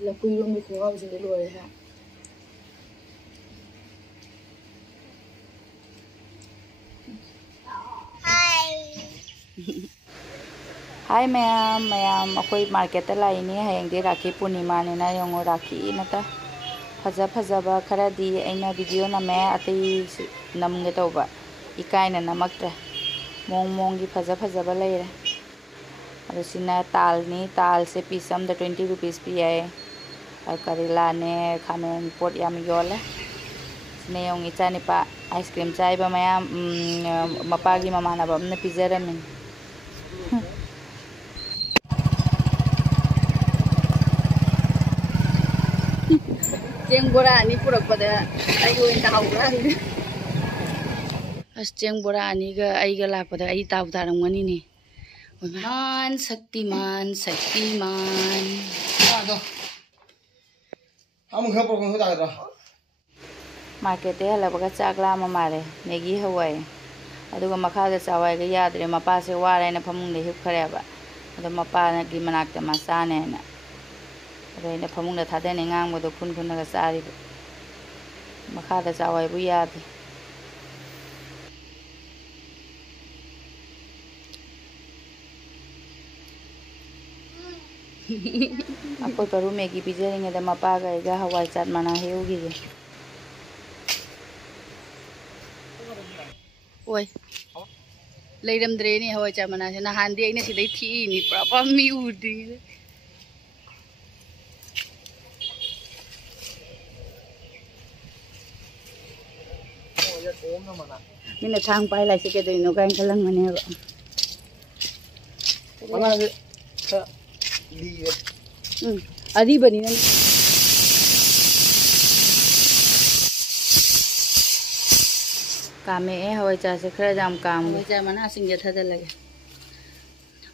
Lafu eronba khuhao sinde lore ha. Hi ma'am, akoi market ta lai ni hayang de Rakhi Purnima ni na yongo Rakhi na ta faza ba khara di aina video na me atai nam ge tawba ikai na namaktra mong gi faza ba lai re ado sina tal ni tal se piece am da 20 rupees pi ai karela ne khamen pot yam yola sina yong icha ni pa ice cream chai ba mayam mapa gi mamana ba amna pizaramin Ceng bora ani purak pada ayo yang tahu kan. As ceng bora ani ga aiga lak pada ai tahu tarang mani ni. Man saktiman. Aduh. Kamu ngapa kau tak ada? Market ya lah baga cakla mamare Maggi hawai. Aduga makada sawai ga yadre mapa se wara na pamung de hip khare ba. Ado mapa na gi manak ta masane na. Rồi nó phong là thà đây này ngang một độ phun là xa đi mà khá là sao vậy bây giờ thì aku baru Maggi pizza ini ada mapa ga hawaijar mana hiu gitu oi lấy đâm dre này hawaijar mana thế na handi ini sih thi ini berapa miudi Mina thang pai lai se ke dei no kain kalang mane ba Mana ni? Li. Adi bani nan kame hawaijar se khara jam kam hawaijar mana sing ja thada lage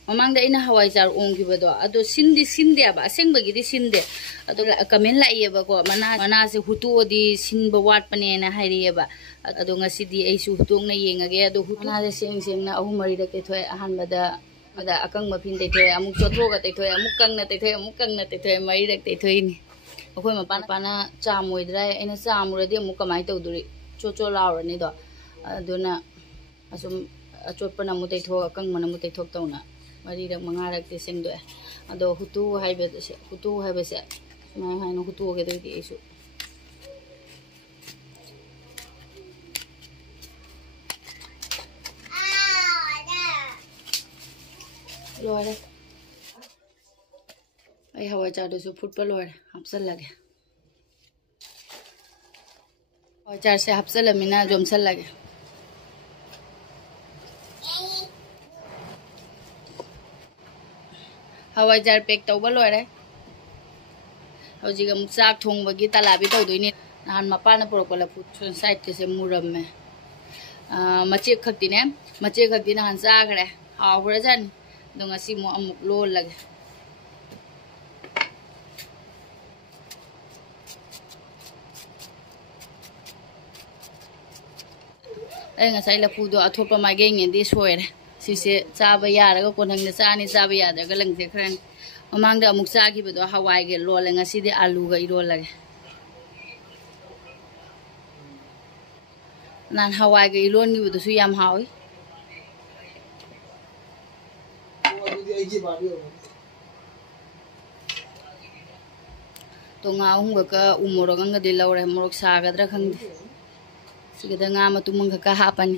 mamang da ina hawaijar ong gi bado ado sinde ba aseng bagi di sinde ado kamen lai ba ko mana se hutu di sin ba wat pane na hairi ba ado ngasi di ai su hutong na yengage ado hutuna de seng na ahum mari da ke thoi ahan bada ada akang ma phin de thoi amuk chotro ga te thoi amuk kang na te thoi mari da te thoi ni akoi ma pana chamoi drai ina chamure di amuk kamai to duri cho laur ni do aduna asum achot pana mu te tho akang mana mu te thok tawna mari rak manga rak te seng do ado hutu haibe se mai hai no hutu ge de isu lore ai hawaijar do su phut pa lore hapsal lage hawaijar se hapsal amina jomsal lage hawaijar pack tawba lore hojiga muksak thong bagi talabi tawdoini nahan mapana purokala phut side ke se muram me mache khakti ne han sa khare haw khare jan dong asi mo amuk lol lage ai ngasai la pu do athopa ma ge ngi di soire si se cha ba ya ra ko nang na cha ni cha ba ya da ga lang se khran mamang da amuk cha gi do hawai ge lol ngasi di alu ga irol lage nan hawai ge ilon ni do su yam hawi to nga hung ga umoro ga de laure morok sa ga dra khang sigada nga matumang ka hapan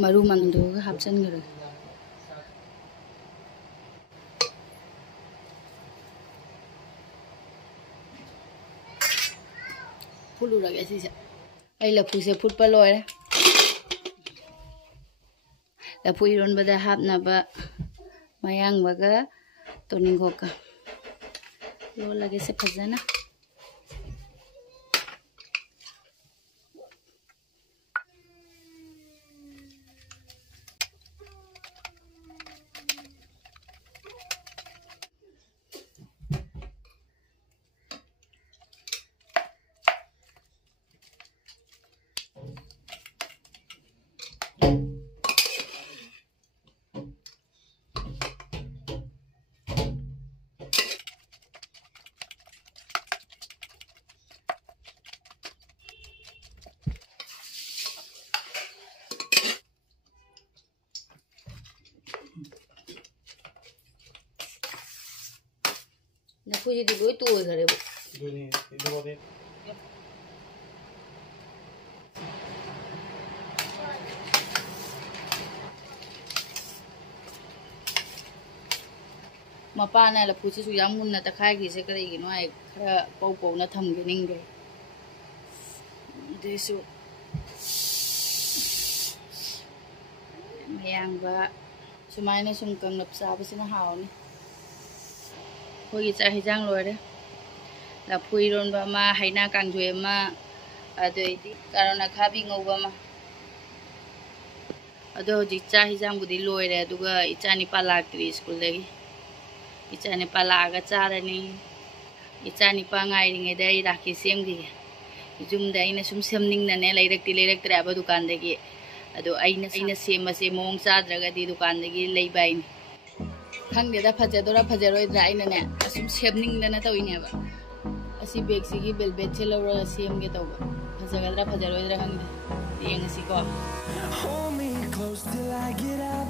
maru man do ga hapsan ga pulu ra ga si ai la pu se phut pa loi la pu iron ba da hap na ba mayang ba ga toning ho ka lo lage se phajana Lafuyidi loi toikhare bo. Duni idogode. Mapana lafusi su yam munna ta khai gi se kare gi no ai khara pau pau na tham gi ning ge. Desu mayang ba sumai na sum kang lap sa ba sina haw ni. Hoi gi cha hijang loi re. Lafui ron ba ma haina kang jwe ma adoi di karona khabi ngau ba ma. Ado ji cha hijang bu di loi re aduga ichani pa laktri school dagi. Ichani pa laga charani. Ichani pa ngai ringe dai Rakhi sem gi. Jum dai na sum semning na ne leirak tra ba dukan dagi. Ado aina sem ma se mong chadraga di dukan dagi lei bai ni. Khang de da phajadora phajaroi dra aina ne sum semning na na tawine ba. Asi bag si gi velvet chelora sem ge taw ba. Phajagadra phajaroi dra khang de yeng si ko. Hold me close till I get up.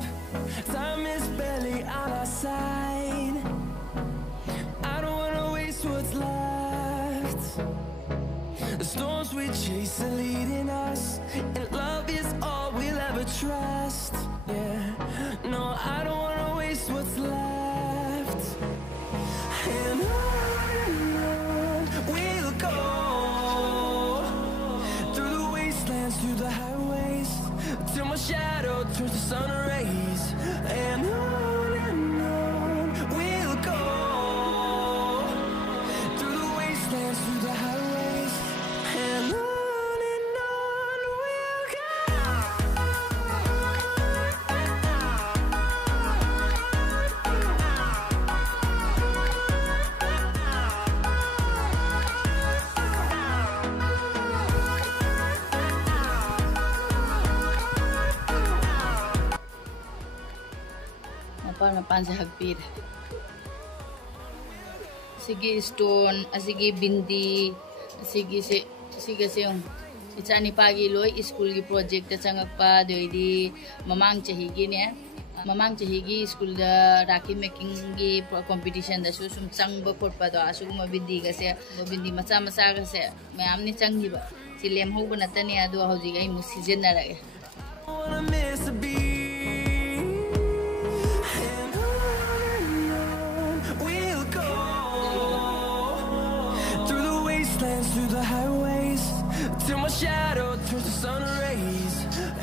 Time is barely on our side. I don't wanna waste what's left. The storms we chase are leading us, and love is all we'll ever trust. Yeah, no, I don't wanna waste what's left. And on we'll go, through the wastelands, through the highways, till my shadow turns to sun rays. And on we'll go, through the wastelands, through the highways, and on we'll go. Mapan sa hagpid. Sige stone, asige bindi, sige yung ichani pagi loi school gi project ta changak pa doidi mamang chahi gi ne mamang chahi gi school da Rakhi making gi competition da sum chang ba khot pa da asu ma bindi ga se bindi macha macha ga se mayam ni chang gi ba silem ho bana tani adu hoji ga mu season na rage Wanna miss a beat. Through the highways, till my shadow turns to sun rays.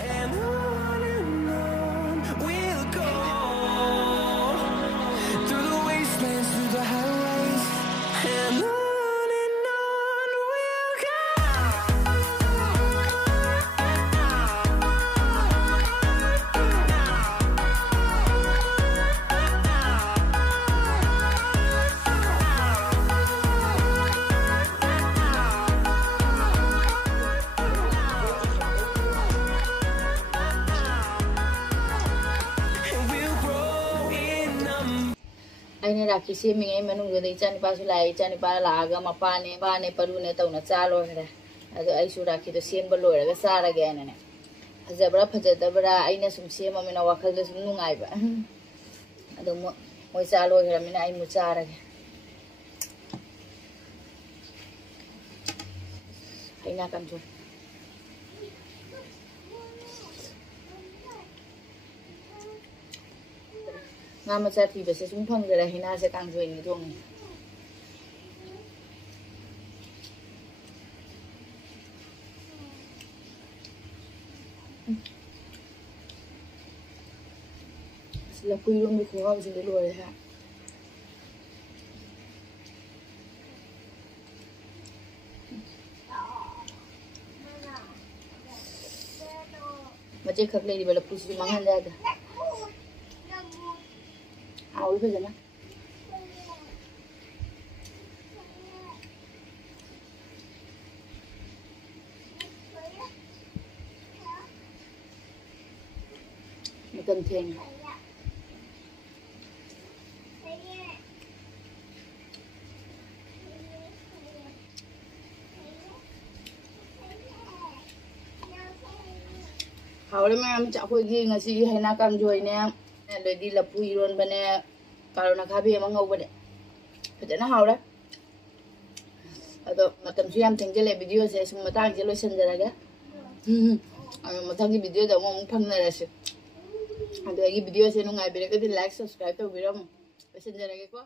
And on we'll go, through the wastelands, through the highways, and on we'll go. aine Rakhi semi ngai manung de ichani pa su lai ichani pa la ga ma pa ne paru ne tau na chalo hera ado ai su Rakhi to sem ba loi ga sara ga ne phajabra phajadabra aina sum sema mina wakhal da sum nungai ba ado moi chalo hera mina ai mu chara ga aina kan jo nga ma cha thi ba se sum phang ga la hina se kang joi ni thong là quy luôn cái khuhao gì đấy rồi hả mà chơi khắp lên thì bảo là pusi mang hàng ra cả áo bây giờ nè mà cần thèm hào lắm em chả khôi ghi ngày xí hay na cam ruồi nè rồi đi lập pui luôn bên nè cào na cà phê mang ngâu bên nè फजन Howrah अदो मतम सु याम थेंजले video से सुम मतांग जे लोइसनजरागा मथांगी video दा मम फंगनरसे अदो video से नुंगाइ बिरगदि like subscribe तो बिरम लोइसनजरागे को